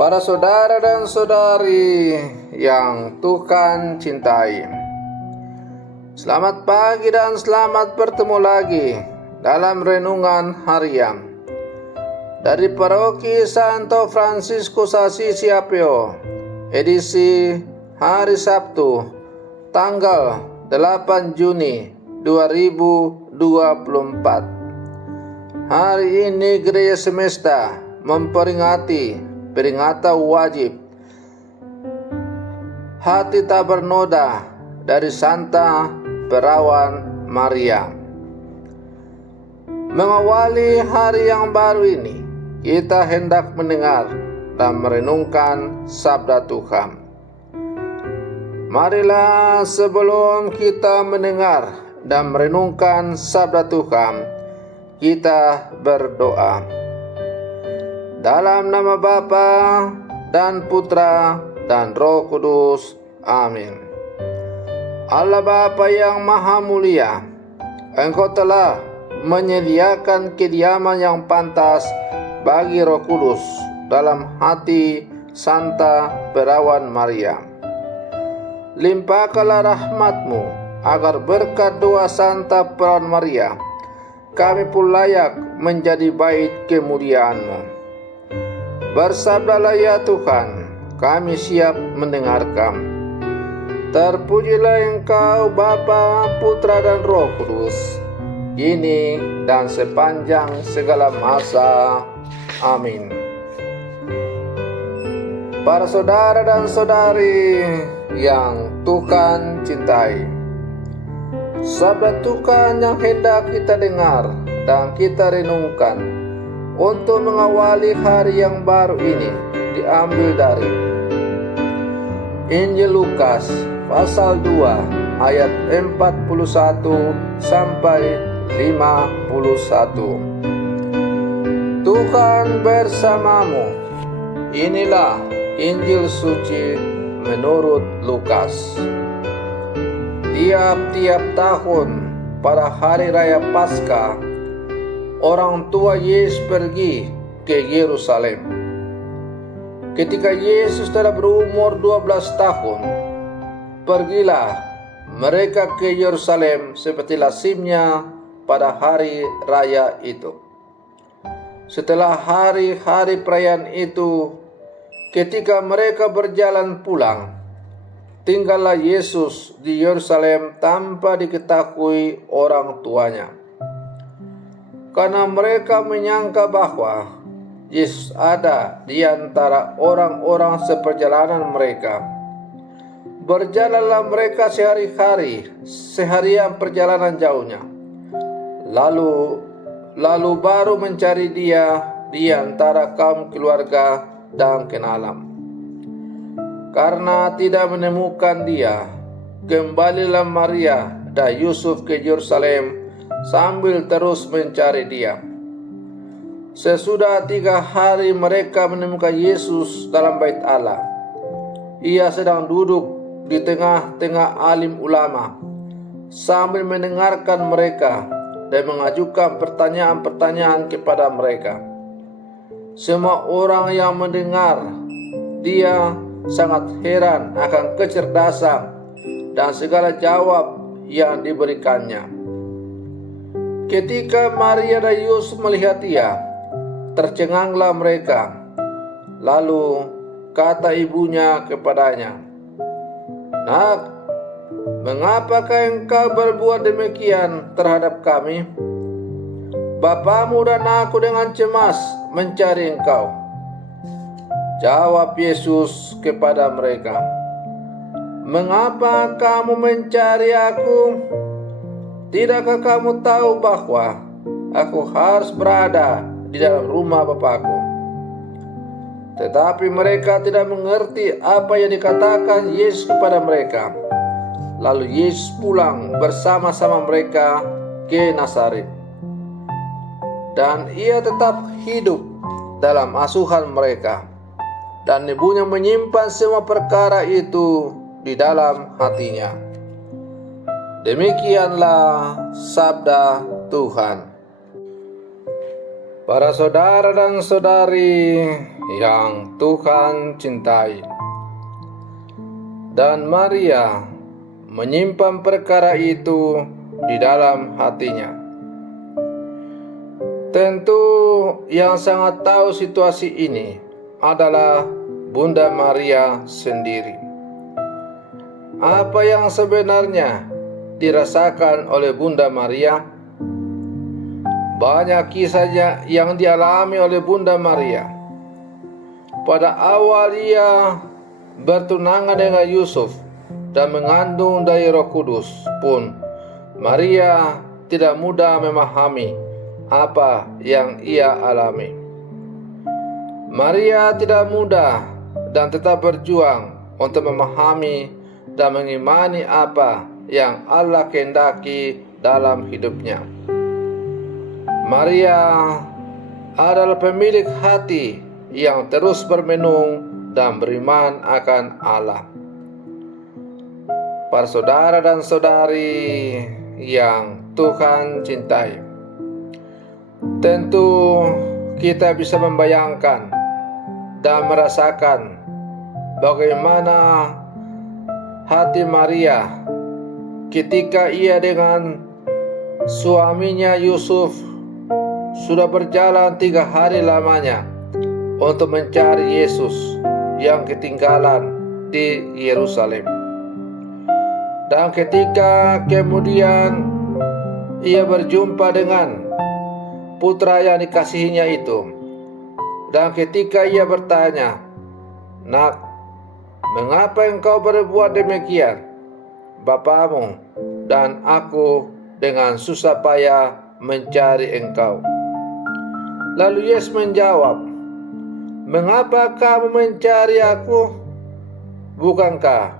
Para saudara dan saudari yang Tuhan cintai, selamat pagi dan selamat bertemu lagi dalam renungan harian dari Paroki Santo Fransiskus Assisi Apio, edisi hari Sabtu, tanggal 8 Juni 2024. Hari ini Gereja Semesta memperingati peringatan wajib hati tak bernoda dari Santa Perawan Maria. Mengawali hari yang baru ini, kita hendak mendengar dan merenungkan sabda Tuhan. Marilah sebelum kita mendengar dan merenungkan sabda Tuhan, kita berdoa. Dalam nama Bapa dan Putra dan Roh Kudus. Amin. Allah Bapa yang Maha Mulia, Engkau telah menyediakan kediaman yang pantas bagi Roh Kudus dalam hati Santa Perawan Maria. Limpahkanlah rahmat-Mu agar berkat doa Santa Perawan Maria kami pun layak menjadi bait kemuliaan-Mu. Bersabdalah ya Tuhan, kami siap mendengarkan. Terpujilah Engkau Bapa, Putra dan Roh Kudus, kini dan sepanjang segala masa. Amin. Para saudara dan saudari yang Tuhan cintai, sabda Tuhan yang hendak kita dengar dan kita renungkan untuk mengawali hari yang baru ini diambil dari Injil Lukas pasal 2 ayat 41 sampai 51. Tuhan bersamamu. Inilah Injil suci menurut Lukas. Tiap-tiap tahun pada hari raya Paskah, orang tua Yesus pergi ke Yerusalem. Ketika Yesus telah berumur 12 tahun, pergilah mereka ke Yerusalem seperti lazimnya pada hari raya itu. Setelah hari-hari perayaan itu, ketika mereka berjalan pulang, tinggallah Yesus di Yerusalem tanpa diketahui orang tuanya. Karena mereka menyangka bahwa Yesus ada di antara orang-orang seperjalanan mereka. Berjalanlah mereka seharian perjalanan jauhnya. Lalu baru mencari Dia di antara kaum keluarga dan kenalan. Karena tidak menemukan Dia, kembalilah Maria dan Yusuf ke Yerusalem sambil terus mencari Dia. Sesudah 3 hari mereka menemukan Yesus dalam bait Allah. Ia sedang duduk di tengah-tengah alim ulama sambil mendengarkan mereka dan mengajukan pertanyaan-pertanyaan kepada mereka. Semua orang yang mendengar Dia sangat heran akan kecerdasan dan segala jawab yang diberikannya. Ketika Maria dan Yusuf melihat Dia, tercenganglah mereka. Lalu kata ibunya kepadanya, "Nak, mengapakah engkau berbuat demikian terhadap kami? Bapamu dan aku dengan cemas mencari engkau." Jawab Yesus kepada mereka, "Mengapa kamu mencari aku? Tidakkah kamu tahu bahwa aku harus berada di dalam rumah Bapakku?" Tetapi mereka tidak mengerti apa yang dikatakan Yesus kepada mereka. Lalu Yesus pulang bersama-sama mereka ke Nazaret. Dan Ia tetap hidup dalam asuhan mereka. Dan ibunya menyimpan semua perkara itu di dalam hatinya. Demikianlah sabda Tuhan. Para saudara dan saudari yang Tuhan cintai, dan Maria menyimpan perkara itu di dalam hatinya. Tentu yang sangat tahu situasi ini adalah Bunda Maria sendiri. Apa yang sebenarnya dirasakan oleh Bunda Maria? Banyak kisahnya yang dialami oleh Bunda Maria. Pada awal ia bertunangan dengan Yusuf dan mengandung dari Roh Kudus pun, Maria tidak mudah memahami apa yang ia alami. Maria tidak mudah dan tetap berjuang untuk memahami dan mengimani apa yang Allah kehendaki dalam hidupnya. Maria adalah pemilik hati yang terus bermenung dan beriman akan Allah. Para saudara dan saudari yang Tuhan cintai, tentu kita bisa membayangkan dan merasakan bagaimana hati Maria ketika ia dengan suaminya Yusuf sudah berjalan 3 hari lamanya untuk mencari Yesus yang ketinggalan di Yerusalem. Dan ketika kemudian ia berjumpa dengan putra yang dikasihinya itu, dan ketika ia bertanya, "Nak, mengapa engkau berbuat demikian? Bapamu dan aku dengan susah payah mencari engkau." Lalu Yesus menjawab, "Mengapa kamu mencari aku? Bukankah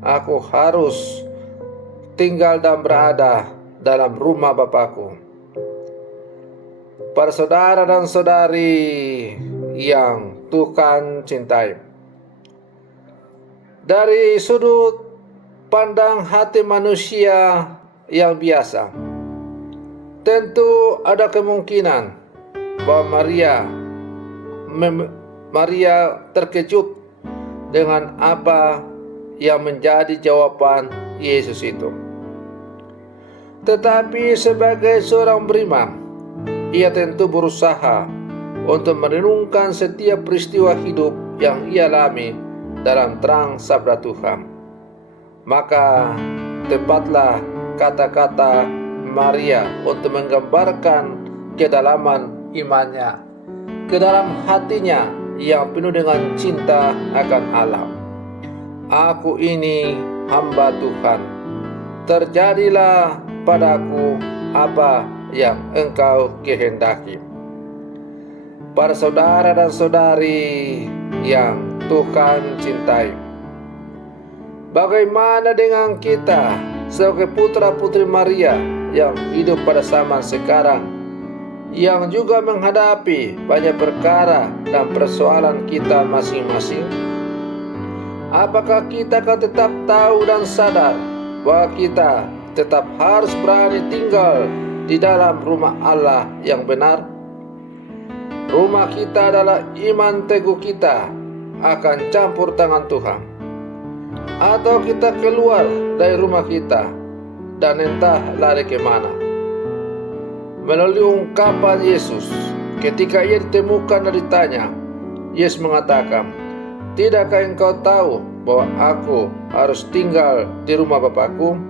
aku harus tinggal dan berada dalam rumah Bapakku?" Para saudara dan saudari yang Tuhan cintai, dari sudut pandang hati manusia yang biasa, tentu ada kemungkinan bahwa Maria terkejut dengan apa yang menjadi jawaban Yesus itu. Tetapi sebagai seorang beriman, ia tentu berusaha untuk merenungkan setiap peristiwa hidup yang ia alami dalam terang sabda Tuhan. Maka tepatlah kata-kata Maria untuk menggambarkan kedalaman imannya, ke dalam hatinya yang penuh dengan cinta akan Allah. "Aku ini hamba Tuhan, terjadilah padaku apa yang engkau kehendaki." Para saudara dan saudari yang Tuhan cintai, bagaimana dengan kita sebagai putra-putri Maria yang hidup pada zaman sekarang, yang juga menghadapi banyak perkara dan persoalan kita masing-masing? Apakah kita akan tetap tahu dan sadar bahwa kita tetap harus berani tinggal di dalam rumah Allah yang benar? Rumah kita adalah iman teguh kita akan campur tangan Tuhan. Atau kita keluar dari rumah kita dan entah lari kemana. Melalui ungkapan Yesus, ketika ia ditemukan dan ditanya, Yesus mengatakan, "Tidakkah engkau tahu bahwa aku harus tinggal di rumah Bapakku?"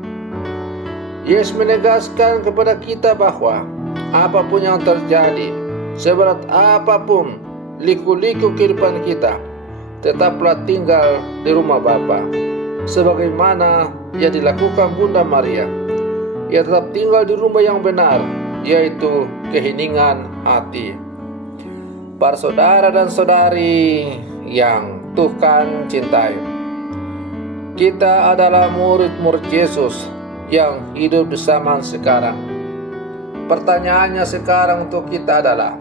Yesus menegaskan kepada kita bahwa apapun yang terjadi, seberat apapun liku-liku kehidupan kita, tetaplah tinggal di rumah Bapa. Sebagaimana yang dilakukan Bunda Maria, ia tetap tinggal di rumah yang benar, yaitu keheningan hati. Para saudara dan saudari yang Tuhan cintai, kita adalah murid-murid Yesus yang hidup di zaman sekarang. Pertanyaannya sekarang untuk kita adalah,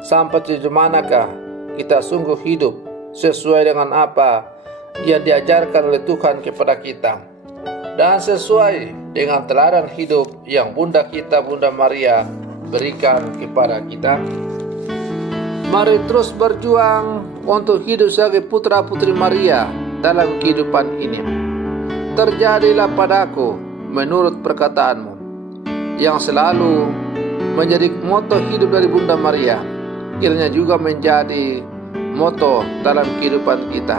sampai sejauh manakah kita sungguh hidup sesuai dengan apa yang diajarkan oleh Tuhan kepada kita, dan sesuai dengan teladan hidup yang Bunda kita, Bunda Maria, berikan kepada kita? Mari terus berjuang untuk hidup sebagai putra-putri Maria dalam kehidupan ini. Terjadilah padaku menurut perkataanmu, yang selalu menjadi moto hidup dari Bunda Maria, kiranya juga menjadi moto dalam kehidupan kita,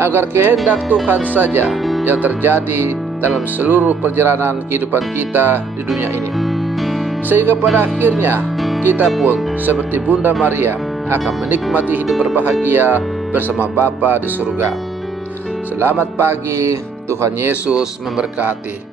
agar kehendak Tuhan saja yang terjadi dalam seluruh perjalanan kehidupan kita di dunia ini, sehingga pada akhirnya kita pun seperti Bunda Maria akan menikmati hidup berbahagia bersama Bapa di surga. Selamat pagi, Tuhan Yesus memberkati.